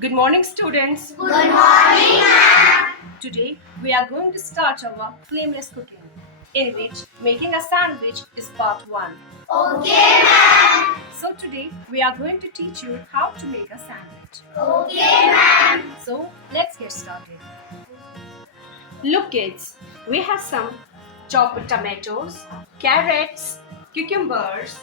Good morning, students. Good morning, ma'am. Today we are going to start our flameless cooking, in which making a sandwich is part 1. Okay, ma'am. So today we are going to teach you how to make a sandwich. Okay, ma'am. So let's get started. Look kids, we have some chopped tomatoes, carrots, cucumbers,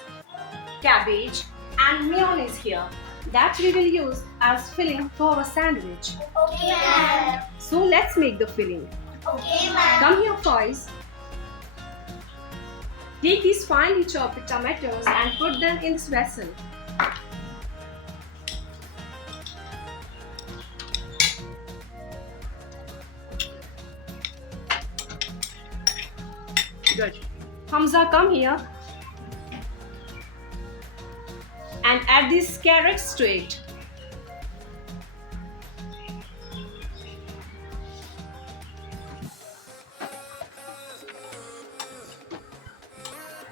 cabbage and mayonnaise here that we will use as filling for our sandwich. Okay, ma'am. So let's make the filling. Okay, ma'am. Come here, boys. Take these finely chopped tomatoes and put them in this vessel. Good. Hamza, come here. And add these carrots to it.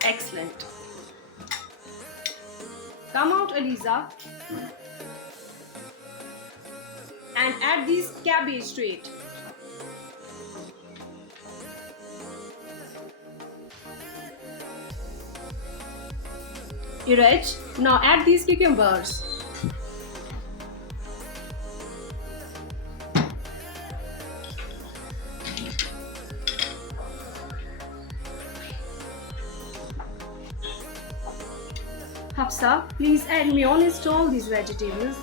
Excellent. Come out, Eliza. And add these cabbage to it. Iraj, now add these cucumbers. Hafsa, please add mayonnaise to all these vegetables.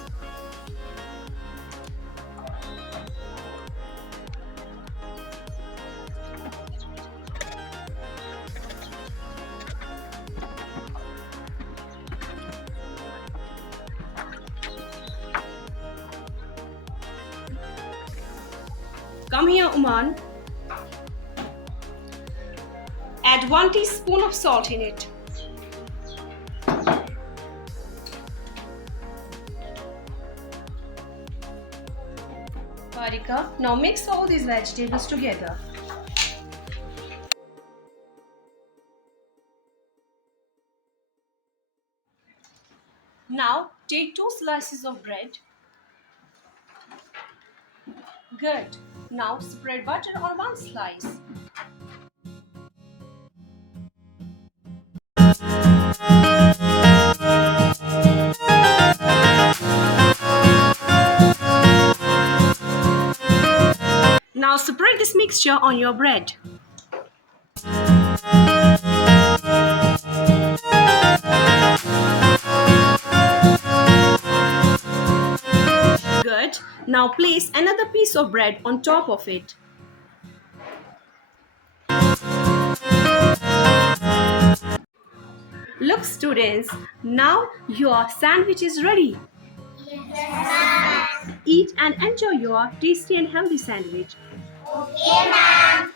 Come here, Uman. Add 1 teaspoon of salt in it. Varika, now mix all these vegetables together. Now take 2 slices of bread. Good. Now spread butter on 1 slice. Now spread this mixture on your bread. Good. Now place another piece of bread on top of it. Look students, now your sandwich is ready. Yes, ma'am. Eat and enjoy your tasty and healthy sandwich. Okay, ma'am.